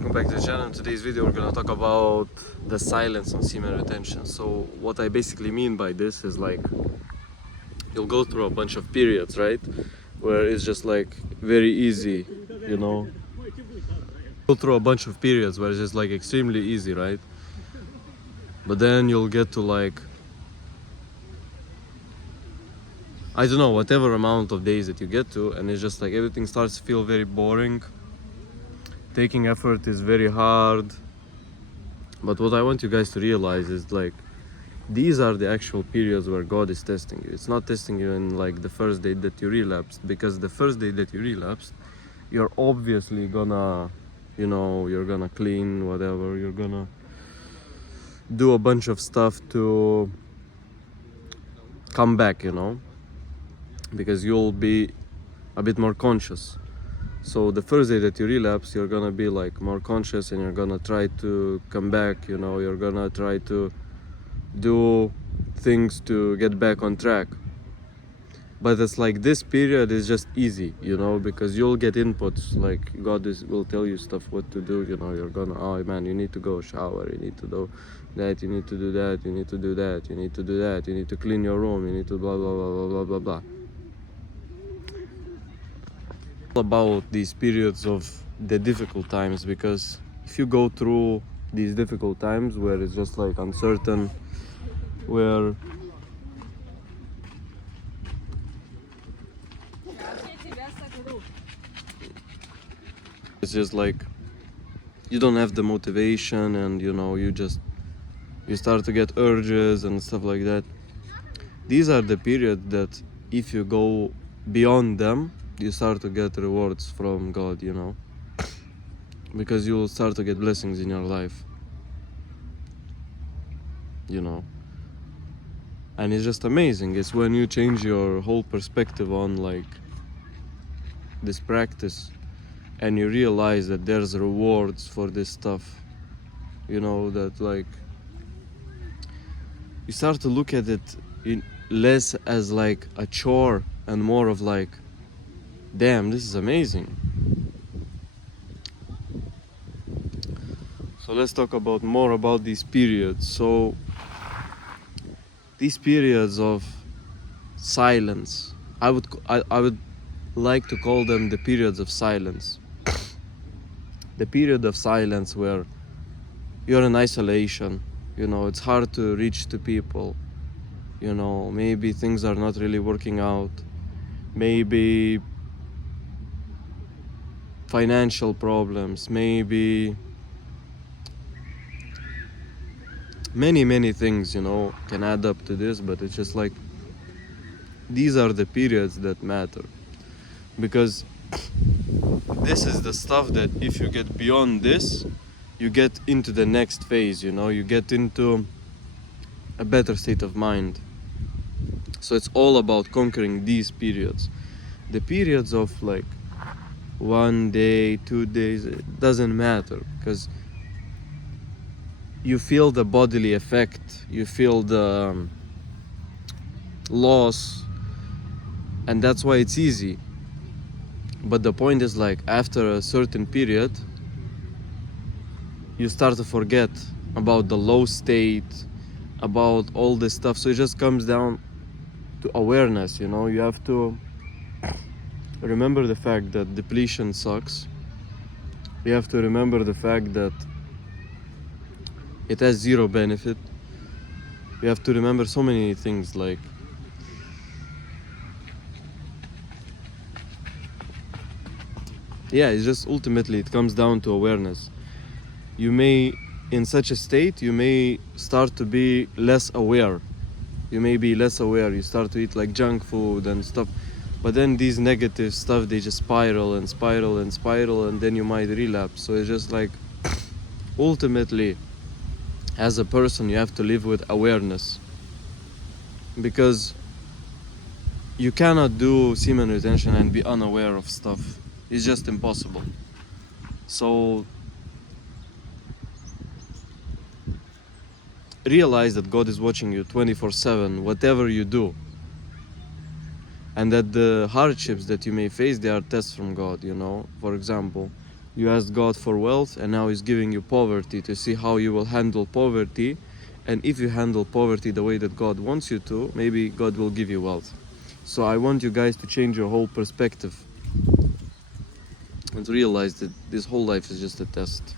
Welcome back to the channel. In today's video we're gonna talk about the silence on semen retention. So what I basically mean by this is like you'll go through a bunch of periods, right? Where it's just like very easy, you know. Go through a bunch of periods where it's just like extremely easy, right? But then you'll get to like, I don't know, whatever amount of days that you get to, and it's just like everything starts to feel very boring. Taking effort is very hard. But what I want you guys to realize is like these are the actual periods where God is testing you. It's not testing you in like the first day that you relapsed, because the first day that you relapsed, you're obviously gonna, you know, you're gonna clean whatever, you're gonna do a bunch of stuff to come back, you know, because you'll be a bit more conscious. So the first day that you relapse, you're gonna be like more conscious and you're gonna try to come back, you know, you're gonna try to do things to get back on track. But it's like this period is just easy, you know, because you'll get inputs, like God will tell you stuff what to do, you know, you're gonna, oh man, you need to go shower, you need to do that, you need to do that, you need to do that, you need to do that, you need to clean your room, you need to blah blah blah blah blah blah blah. About these periods of the difficult times, because if you go through these difficult times where it's just like uncertain, where it's just like you don't have the motivation, and you know, you start to get urges and stuff like that. These are the periods that if you go beyond them, you start to get rewards from God, you know, because you will start to get blessings in your life, you know. And it's just amazing. It's when you change your whole perspective on like this practice, and you realize that there's rewards for this stuff, you know, that like you start to look at it less as like a chore and more of like, damn, this is amazing. So let's talk about more about these periods. So these periods of silence, I would like to call them the periods of silence. The period of silence where you're in isolation, you know, it's hard to reach to people, you know, maybe things are not really working out, maybe financial problems, maybe many things, you know, can add up to this. But it's just like these are the periods that matter, because this is the stuff that if you get beyond this, you get into the next phase, you know, you get into a better state of mind. So it's all about conquering these periods. The periods of like 1 day, 2 days, it doesn't matter, because you feel the bodily effect, you feel the loss, and that's why it's easy. But the point is like after a certain period, you start to forget about the low state, about all this stuff. So it just comes down to awareness, you know. You have to remember the fact that depletion sucks. You have to remember the fact that it has zero benefit. You have to remember so many things, like yeah, it's just ultimately it comes down to awareness. You may, in such a state, you may start to be less aware. You may be less aware, you start to eat like junk food and stuff, but then these negative stuff, they just spiral and spiral and spiral, and then you might relapse. So it's just like ultimately, as a person, you have to live with awareness, because you cannot do semen retention and be unaware of stuff. It's just impossible. So realize that God is watching you 24/7, whatever you do, and that the hardships that you may face, they are tests from God, you know. For example, You asked God for wealth, and now He's giving you poverty to see how you will handle poverty. And if you handle poverty the way that God wants you to, maybe God will give you wealth. So I want you guys to change your whole perspective and realize that this whole life is just a test.